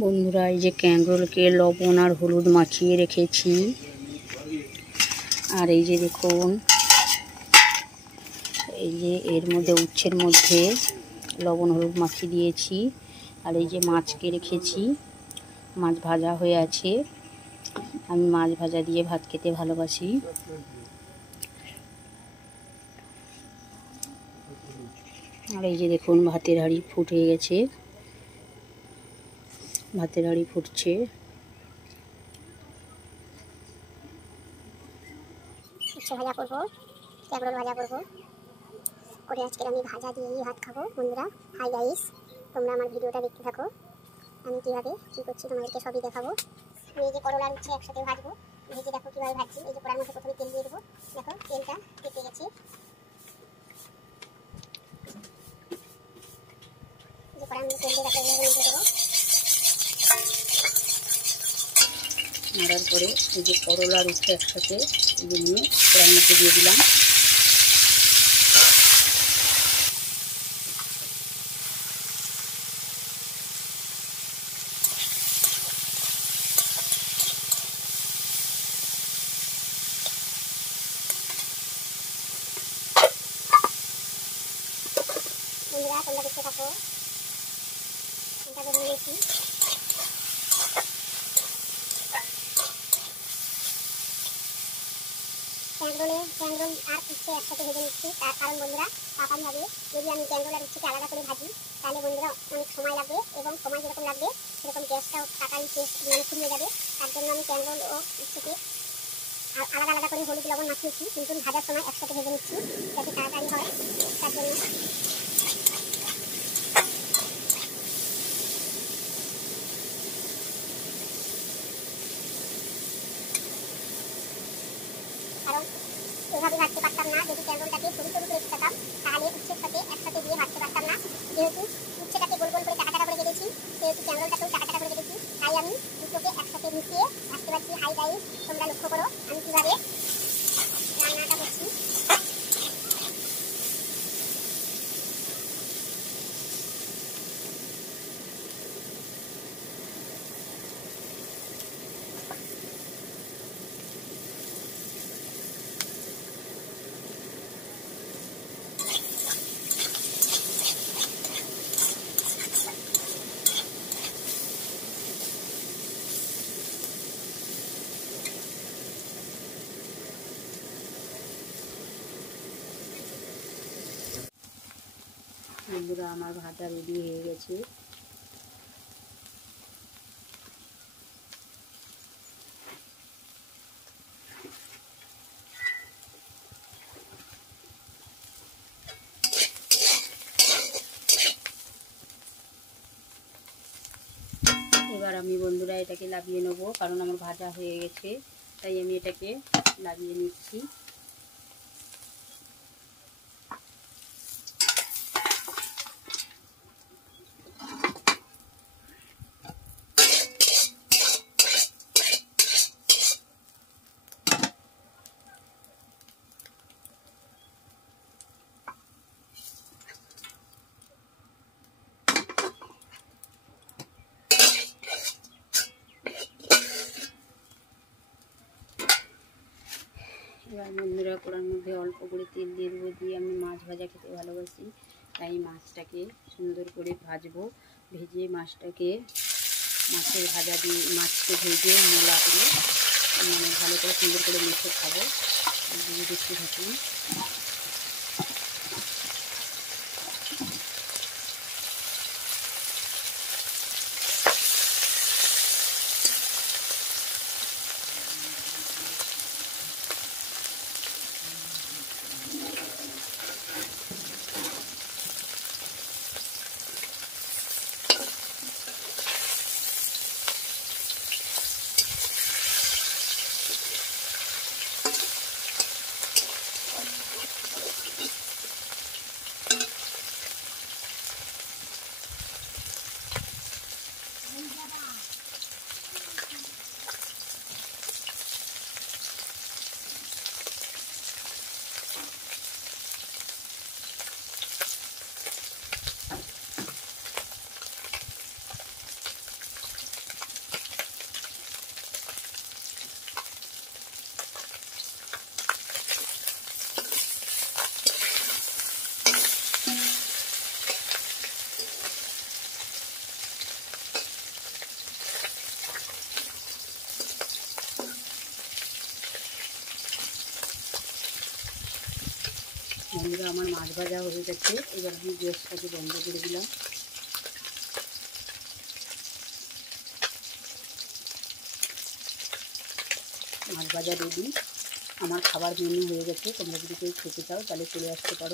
বন্ধুরা, এই যে ক্যাংরোলকে লবণ আর হলুদ মাখিয়ে রেখেছি। আর এই যে দেখুন, এই যে এর মধ্যে উচ্ছের মধ্যে লবণ হলুদ মাখিয়ে দিয়েছি। আর এই যে মাছকে রেখেছি, মাছ ভাজা হয়ে আছে। আমি মাছ ভাজা দিয়ে ভাত খেতে ভালোবাসি। আর এই যে দেখুন, ভাতের হাঁড়ি ফুটে গেছে, ভাতের হাঁড়ি ফুটছে। উচ্ছে ভাজা করবো, ক্যাংরোল ভাজা করবো করে আজকে আমি ভাজা দিয়েই ভাত খাবো। বন্ধুরা হাই গাইস, তোমরা আমার ভিডিওটা দেখতে থাকো। আমি কীভাবে কী করছি তোমাদেরকে সবই দেখাবো। আমি এই যে করলা আর উচ্ছে একসাথে ভাজবো, ভেজে দেখো কীভাবে ভাজছি। এই যে কড়ার মধ্যে প্রথমে তেল দিয়ে দেবো, দেখো তেলটা কেটে গেছে। যে কড়ার মধ্যে তেল দিয়ে দেখো এইভাবে নিয়ে দেবো। নাড়ার পরে এই যে করলা আর উচ্ছে একসাথে এই যে নিয়ে কড়ার মধ্যে দিয়ে দিলাম। বন্ধুরা তোমরা দেখতে থাকো, এটা বেরিয়ে গেছি। ক্যাংরোল আর উচ্ছে একসাথে ভেজে নিচ্ছি, তার কারণ বন্ধুরা পাকাভাবে যদি আমি ক্যাংরোল আর উচ্ছেকে আলাদা করে ভাজি তাহলে বন্ধুরা অনেক সময় লাগবে, এবং সময় যেরকম লাগবে সেরকম গ্যাসটাও তাড়াতাড়ি ফুরিয়ে যাবে। তার জন্য আমি ক্যাংরোল ও উচ্ছেকে আলাদা আলাদা করে হলুদ লবণ মাখিয়েছি, কিন্তু ভাজার সময় একসাথে ভেজে নিচ্ছি যাতে তাড়াতাড়ি হয়। তার জন্য কারণ এভাবে ভাজতে পারতাম না, যদি ক্যাংরোলটাকে সরু সরু করে খেতাম তাহলে উচ্ছের সাথে একসাথে দিয়ে ভাজতে পারতাম না। যেহেতু উচ্ছেটাকে গোল গোল করে চাকা চাকা করে কেটেছি, সেহেতু ক্যাংরোলটাকেও চাকা চাকা করে কেটেছি, তাই আমি দুটোকে একসাথে মিশিয়ে ভাজতে পারছি। হাই গাইস, তোমরা লক্ষ্য করো আমি কীভাবে রান্নাটা করছি। বন্ধুরা, আমার ভাজা রেডি হয়ে গেছে। এবার আমি বন্ধুরা এটাকে লাগিয়ে নেব, কারণ আমার ভাজা হয়ে গেছে, তাই আমি এটাকে লাগিয়ে নিচ্ছি। এবার বন্ধুরা কড়ার মধ্যে অল্প করে তেল দিয়ে দেবো, দিয়ে আমি মাছ ভাজা খেতে ভালোবাসি, তাই মাছটাকে সুন্দর করে ভাজবো। ভেজে মাছের ভাজা দিয়ে মাছকে ভেজে মোলা করে ভালো করে সুন্দর করে মেখে খাবো। দেখতে থাকুন। বন্ধুরা আমার মাছ ভাজা হয়ে গেছে, এবার আমি গ্যাসটাকে বন্ধ করে দিলাম। মাছ ভাজা রেডি, আমার খাবার মেনু হয়ে গেছে। তোমরা যদি কেউ খেতে চাও তাহলে চলে আসতে পারো।